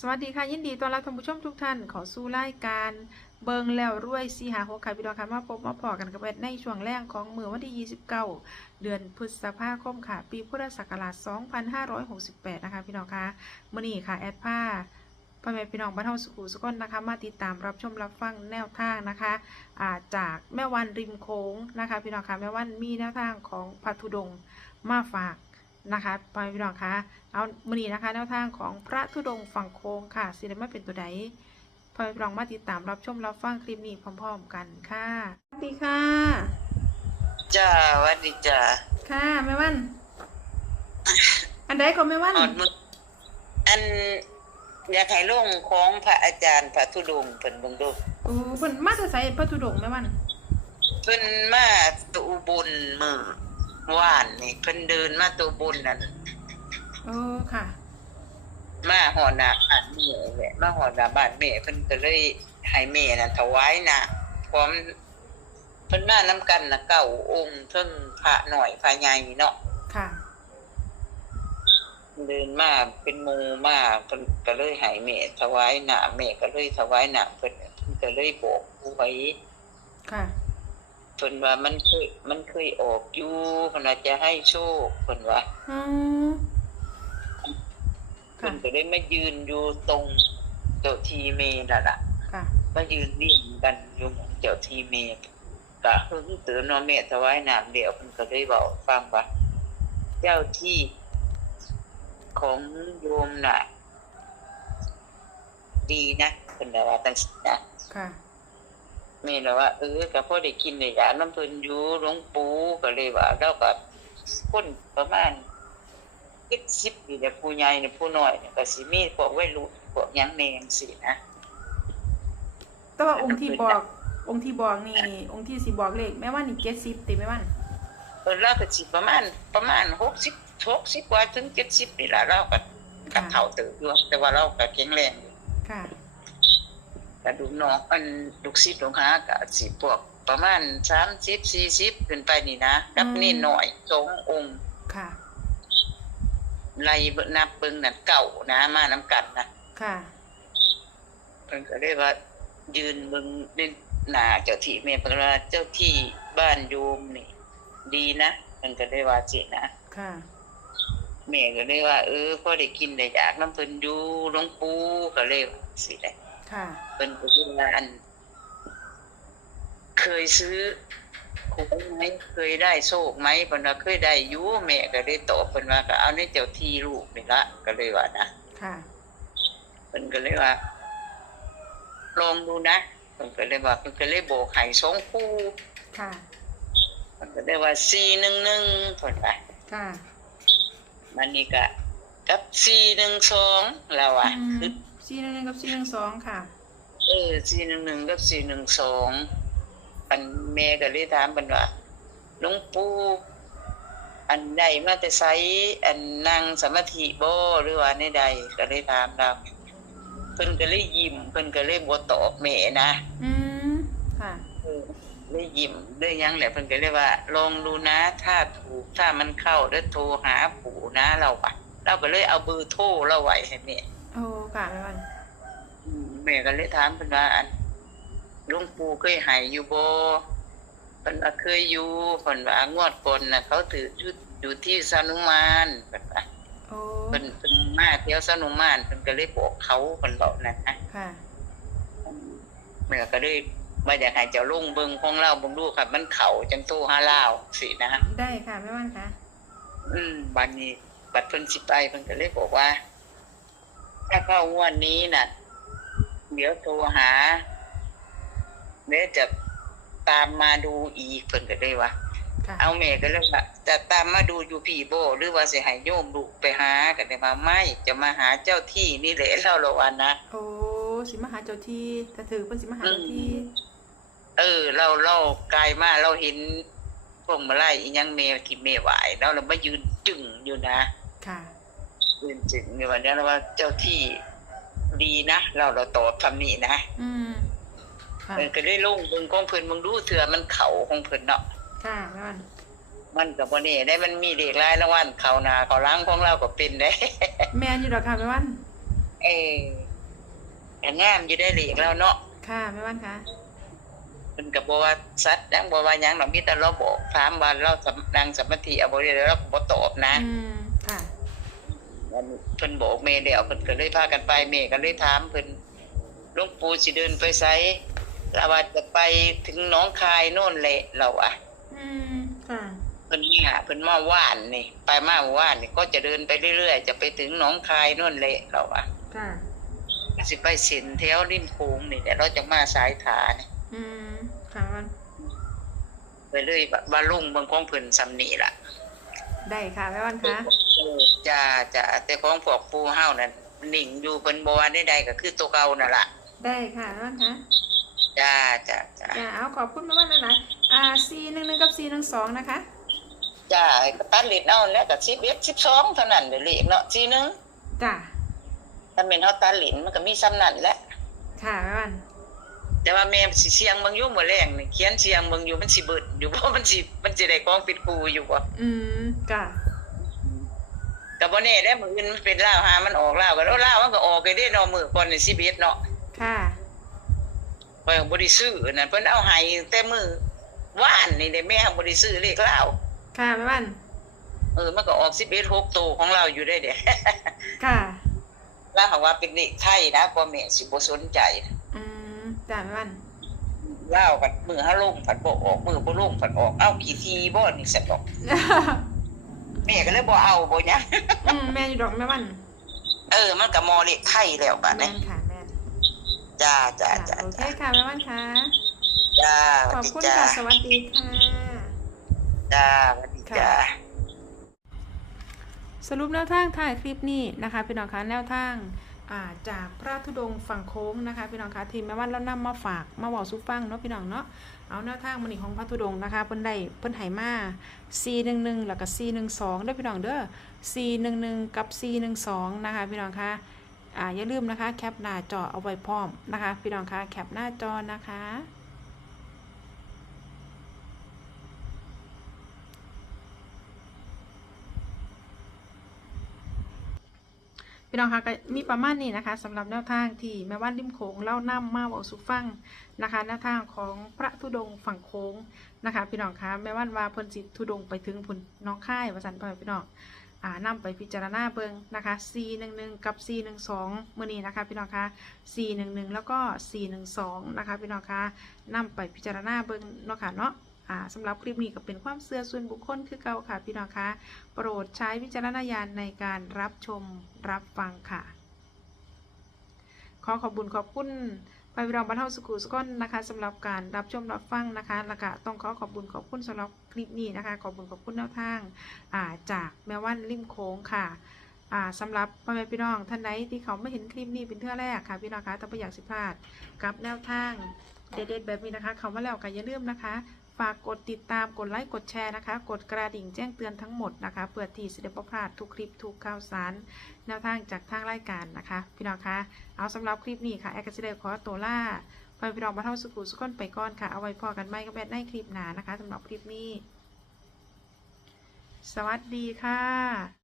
สวัสดีค่ะ ยินดีต้อนรับท่านผู้ชมทุกท่านขอสู่รายการเบิงแล้วรวยสีหาหกค่ะพี่น้องค่ะมาพบมาพอกันกับแอดในช่วงแรกของมือวันที่ 29 เดือนพฤษภาคมค่ะ ปีพุทธศักราช 2568 นะคะพี่น้องค่ะมื่อนี้ค่ะแอดผ้าพ่อแม่พี่น้องบ้านเฮาสุขุสุกนนะคะ มาติดตามรับชมรับฟังแนวทางนะคะาจากแม่วันริมโค้งนะคะ พี่น้องค่ะแม่วันมีแนวทางของพัทุดงมาฝาก นะคะพ่อแม่พี่น้องค่ะเอามือนี้นะคะแนวทางของพระธุดงค์ฝั่งโค้งค่ะสิได้มาเป็นตัวใดพอลองมาติดตามรับชมรับฟังคลิปนี้พร้อมๆกันค่ะสวัสดีค่ะจ้าหวัดดีจ้าค่ะแม่วัน อันใดก็แม่วันหอดมึกอันอยากให้ลงของพระอาจารย์พระธุดงค์เพิ่นเบิ่งดูโอ้เพิ่นมาจะใส่พระธุดงค์แม่วันเพิ่นมาตูบุญมือ ว่านนี่เพิ่นเดินมาตูบุญนั่นโอ้ค่ะ มาหอนาบ้านแม่แหละมาหอนาบ้านแม่เพิ่นก็เลยให้แม่นั่นถวายนะพร้อมเพิ่นมานํกันนะเก้าองค์เทิงพระหน่อยพระใหญ่เนาะค่ะ เดินมาเป็นหมูมาเพิ่นก็เลยให้แม่ถวายน้ำแม่ก็เลยถวายน้ำเพิ่นเพิ่นก็เลยบอกผู้ไว้ค่ะ เพิ่นว่ามันเคยมันเคยออกอยู่เพิ่นว่าจะให้โชคเพิ่นว่าอืมเพิ่ค่ะนก็ได้มายืนอยู่ตรงเจ้าทีเมนั่นล่ะค่ะ มายืนเรียงกันอยู่หม้องเจ้าทีเมก็เพิ่นตื่นเนาะแม่ถวายน้ำเดียวเพิ่นก็เลยเว้าฟังว่าเจ้าที่ของโยมน่ะดีนะเพิ่นว่าจังซี่นะค่ะ แม่เลยว่าเออก็พอได้กินได้ยาน้ำเพิ่นอยู่หลวงปู่ก็เลยว่าเราก็คนประมาณ70นี่แหละผู้ใหญ่นี่ผู้น้อยนี่ก็สิมีพวกวัยรุ่นพวกหยังแนงสินะแต่ว่าองค์ที่บอก องค์ที่บอกนี่ องค์ที่สิบอกเลขแม่วันนี่เจ็ดสิบติแม่วันเออเราก็สิประมาณประมาณ60 60กว่าถึง70นี่ล่ะเราก็ก็เฒ่าเติบอยู่แต่ว่าเราก็แข็งแรงอยู่ค่ะ ก็ดูน้องอันลูกศิษย์ลูกหาก็สิพวกประมาณ30 40ขึ้นไปนี่นะกับนี่หน่อยสององค์ค่ะไล่เบิ่งนับเบิ่งนั่นเก่านะมานํกันนะค่ะเพิ่นก็เลยว่า ยืนเบิ่งในหน้าเจ้าที่แม่เพิ่นว่าเจ้าที่บ้านโยมนี่ ดีนะเพิ่นก็เลยว่าสินะค่ะแม่ก็เลยว่า เออพอได้กินได้อยากน้ำเพิ่นอยู่หลวงปู่ก็เลยว่าสิได้ ค่ะเพิ่นก็เลยว่าอัน เคยซื้อหวยไหมเคยได้โชคไหมเพิ่นว่าเคยได้อยู่แม่ก็เลยตอบเพิ่นว่าก็เอาในเจ้าที่ลูกนี่ละก็เลยว่านะค่ะเพิ่นก็เลยว่าลองดูนะเพิ่นก็เลยว่าเพิ่นก็เลยโบกไห้สองคู่ค่ะเพิ่นก็เลยว่าสี่หนึ่งหนึ่งเพิ่นว่าค่ะมันนี่ก็กับสี่หนึ่งสองแล้วอะอืมคือ สี่หนึ่งหนึ่งกับสี่หนึ่งสองค่ะ เออสี่หนึ่งหนึ่งกับสี่หนึ่งสองอันแม่ก็เลยถามเพิ่นว่าหลวงปู่อันใดมาแต่ไสอันนั่งสมาธิบ่หรือว่าในใดก็เลยถามเราเพิ่นก็เลยยิ้มเพิ่นก็เลยบ่ตอบแม่นะอืมค่ะเออได้ยิ้มได้หยังแหละเพิ่นก็เลยว่า ลองดูนะ ถ้าถูกถ้ามันเข้าแล้วโทรหาปู่นะเราอะเราก็เลยเอาเบอร์โทรเราไว้ให้แม่ โอ้ค่ะแม่วันอืมแม่ก็เลยถามเพิ่นว่าอันหลวงปู่เคยให้อยู่บ่เพิ่นว่าเคยอยู่เพิ่นว่างวดก่อนน่ะเขาถืออยู่อยู่ที่สนุมานเพิ่นว่าโอ้เพิ่นเพิ่นมาเที่ยวสนุมานเพิ่นก็เลยบอกเขาเพิ่นบอกนั่นนะค่ะ แม่ก็เลยว่าอยากให้เจ้าลุงเบิ่งของเราเบิ่งดูครับมันเข้าจังโทรหาเราสินะได้ค่ะแม่วันค่ะอืมบัดนี้บัดเพิ่นสิไปเพิ่นก็เลยบอกว่า ถ้าเข้างวดนี้น่ะ เดี๋ยวโทรหาเดี๋ยวจะตามมาดูอีกเพิ่นก็เลยว่าค่ะเอาแม่ก็เลยว่าจะตามมาดูอยู่พี่โบหรือว่าสิให้โยมลูกไปหากันได้มาไม่จะมาหาเจ้าที่นี่แหละเราละวันนะ โอ้สิมาหาเจ้าที่ถ้าถือเพิ่นสิมาหาเจ้าที่เออ เราเรากายมาเราเห็นพวกมาไล่อีหยังแมวที่แม่ไหวแล้วเรามายืนจึงอยู่นะ ค่ะ ยืนจึงอยู่วันนี้แล้วว่าเจ้าที่ดีนะเราเราตอบคำนี้นะอืมค่ะเออก็ได้ลงเบิ่งของเพิ่นมึงดูเถื่อมันเข่าของเพิ่นเนาะค่ะแม่วันมันก็บ่แน่ได้มันมีเด็กหลายรางวัลเขาหนาเขาหลังของเราก็เป็นได้ แม่นอยู่ดอกค่ะแม่วันเออก็งามอยู่ได้เลขแล้วเนาะค่ะแม่วันค่ะ เพิ่นก็บ่ว่าสัตว์ยังบ่ว่าหยังดอกมีแต่เราบอกถามว่าเราสำนางสมาธิเอาบ่ได้แล้วเราก็บ่ตอบนะ อืม เพิ่นบอกแม่แล้วเพิ่นก็เลยพากันไปแม่ก็เลยถามเพิ่นหลวงปู่สิเดินไปไสเราว่าจะไปถึงหนองคายโน่นแหละเราอะอืมค่ะเพิ่นนี่หาเพิ่นมาว่านนี่ไปมาว่านนี่ก็จะเดินไปเรื่อยๆจะไปถึงหนองคายโน่นแหละเราอะค่ะสิไปสินแถวริมโขงนี่แต่เราจะมาสายขานี่อืมค่ะแม่วันไปเลยว่าลุงเบิ่งของเพิ่นซำนี่ล่ะ ได้ค่ะแม่วันคะ จ้าจ้าแต่ของพวกปูเฮานั่นนิ่งอยู่เพิ่นบ่ว่าใดๆก็คือตัวเก่านั่นล่ะได้ค่ะแม่วันคะจ้าจ้าจ้าจ้าเอาขอบคุณแม่วันหลายๆอ่าซีหนึ่งหนึ่งกับซีหนึ่งสองนะคะจ้าก็ตัดลิ้นเอาแล้วก็11 12เท่านั้นเด้อเลขเนาะทีนึงจ้าถ้าแม่นเฮาตัดลิ้นมันก็มีซ้ำนั้นแหละค่ะแม่วันแต่ว่าแม่สิเสียงเบิ่งอยู่มื้อแรงนี่เขียนเสียงเบิ่งอยู่มันสิเบิดอยู่บ่มันสิมันสิได้ของปิดปูอยู่บ่อืมจ้า ก็บ่แน่เด้มื้ออื่นมันเป็นลาวหามันออกลาวก็แล้วลาวมันก็ออกไปเด้เนาะมื้อก่อนนี่11เนาะค่ะข่อยก็บ่ได้ซื้อนั่นเพิ่นเอาให้แต่มื้อวานนี่เด้แม่บ่ได้ซื้อเลขลาวค่ะแม่วันเออมันก็ออก11 6โตวของเราอยู่ได้เด้ ค่ะแล้วหากว่าเป็นเลขไทยนะพ่อแม่สิบ่สนใจ อืมจ้าแม่วันลาวผัดมือเฮาลงผัดบ่ออกมือบ่ลงผัดออกเอ้ากี่ทีบ่นี่ซั่นดอก แม่ก็เลยบ่เอาบ่หยังอืมแม่อยู่ดอกแม่วันเออ มันก็มอเลขไทยแล้วบัดแม่นี้นค่ะแม่นจ้าจ้าจ้าจ้าโอเคค่ะแม่วันคะจ้าสขวัอสบดีคุณจ้าค่ะ สวัสดีค่ะ จ้าสวัสดีจ้า สรุปแนวทางถ่ายคลิปนี้นะคะพี่น้องคะแนวทางอ่า จากพระธุดงค์ฝั่งโค้งนะคะพี่น้องคะทีมแม่วันแล้วนำมาฝากมาบอกซุฟังเนาะพี่น้องเนาะเอาหน้าทางมันนี่ของพระธุดงค์นะคะเพิ่นได้เพิ่นไหมา411แล้วก็412เด้อพี่น้องเด้อ411 กับ 412 นะคะพี่น้องคะอ่าอย่าลืมนะคะแคปหน้าจอเอาไว้พร้อมนะคะพี่น้องคะแคปหน้าจอนะคะ พี่น้องคะก็มีประมาณนี้นะคะสำหรับแนวทางที่แม่ว่านริมโขงเล่านํมาบอกสุฟังนะคะแนวทางของพระธุดงค์ฝั่งโค้งนะคะ พี่น้องคะแม่ว่านว่าเพิ่นสิธุดงไปถึงพุ่นน้องค่ายว่าซั่นพ่อพี่น้องอ่านำไปพิจารณาเบิงนะคะ411 กับ412 มื้อนี้นะคะพี่น้องคะ411 แล้วก็412 นะคะพี่น้องคะนำไปพิจารณาเบิงเนาะค่ะเนาะ สำหรับคลิปนี้ก็เป็นความเชื่อส่วนบุคคลคือเก่าค่ะพี่น้องคะโปรดใช้วิจารณญาณในการรับชมรับฟังค่ะ ขอขอบคุญขอบคุณไปวิรองบรรเทาสุขุสกอนนะคะสำหรับการรับชมรับฟังนะคะแล้วก็ต้องขอขอบคุญขอบคุณสำหรับคลิปนี้นะคะ ขอบคุญขอบคุณแนวทางาจากแม่วันริมโค้งค่ะสำหรับพ่อแม่พี่น้องท่านใดที่เขาไม่เห็นคลิปนี้เป็นเทื่อแรกค่ะพี่น้องคะต้องไปอยากสิพลาดกับแนวทางเด็ดๆแบบนี้นะคะ เขามาแล้วก็อย่าลืมนะคะ ฝากกดติดตามกดไลค์กดแชร์นะคะ กดกระดิ่งแจ้งเตือนทั้งหมดนะคะเพื่อที่จะได้พลาดทุกคลิปทุกข่าวสารแนวทางจากทางรายการนะคะ พี่น้องคะเอาสำหรับคลิปนี้ค่ะแอคซิเดขอตัวล่าไปพี่น้องมาเท่าสุขุสุขคนไปก่อนค่ะ เอาไว้พอกันไหมก็แบบในคลิปหนานะคะสำหรับคลิปนี้ สวัสดีค่ะ